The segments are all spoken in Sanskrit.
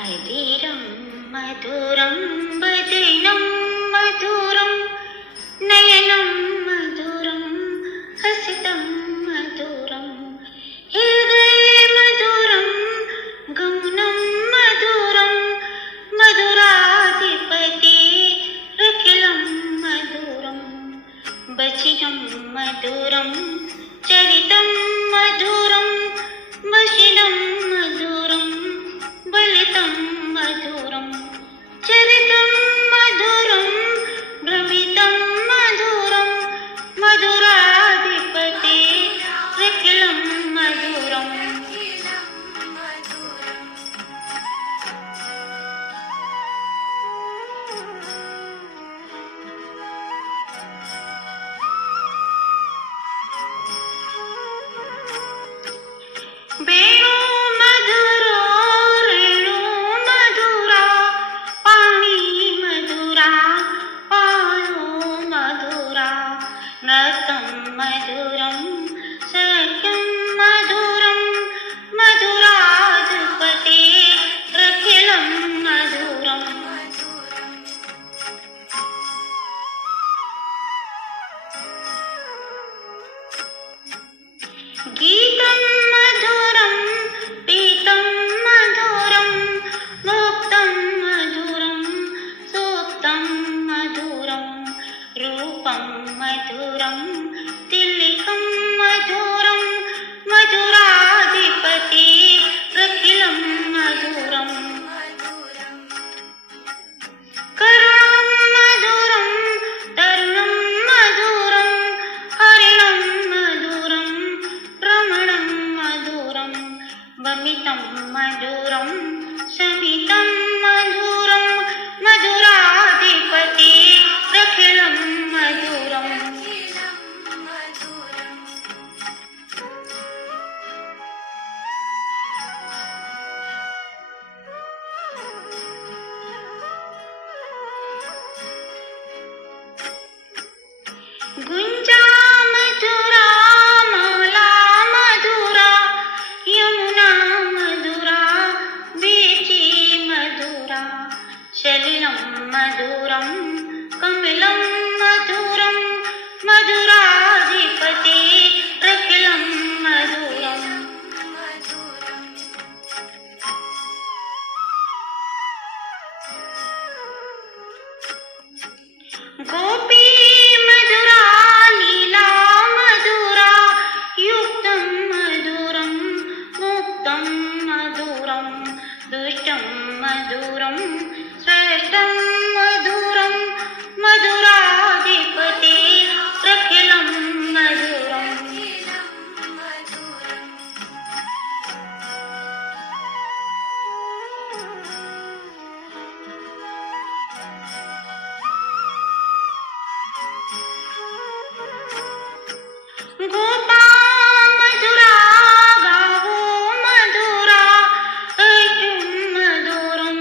अधीरं मधुरं वदनं मधुरं नयनं मधुरं हसितं मधुरं हृदये मधुरं गमनं मधुरं मधुराधिपतिरखिलं मधुरं वचनं मधुरं चरितं मधुरं वचनं मधुरं बलितं मधुरं चरितं मधुरं भ्रमितं मधुरं मधुराधिपतिरखिलं मधुरम् वेणु मधुरो रेणु मधुरा पाणी मधुरा पायो मधुरा नृतं मधुरं सख्यं मधुरं मधुराधिपतिरखिलं मधुरम् गीतं मधुरं पीतं मधुरं मुक्तं मधुरं सूक्तं मधुरं रूपं मधुरं तिलकं मधुरं मधुराधिपतिरखिलं मधुरम् करुणं मधुरं तरुणं मधुरं हरिणं मधुरं रमणं मधुरं वमितं मधुरं शमितं मधुरं मधुराधिपतिरखिलं मधुरम् गुंजा मधुरा माला मधुरा यमुना मधुरा वीची मधुरा सलिलं मधुरं कमलं मधुरं मधुराधिपतिरखिलं मधुरम् गोपी मधुरा लीला मधुरा युक्तं मधुरं मुक्तं मधुरं दुष्टं मधुरं श्रेष्ठं मधुरं मधुराधिपतिरखिलं मधुरम् गोपा मधुरा गावो मधुरा ऐक्यं मधुरं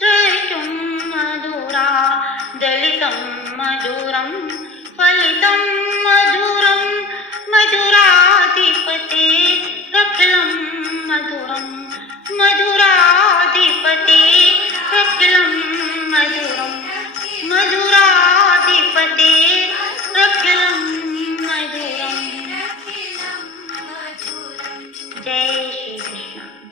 श्रेष्ठं मधुरा दलितं मधुरं फलितं मधुरं मधुराधिपतिरखिलं मधुरं मधुराधिपतिरखिलं मधुरं मधुराधिपतिरखिलं मधुरम्। जय श्री कृष्ण।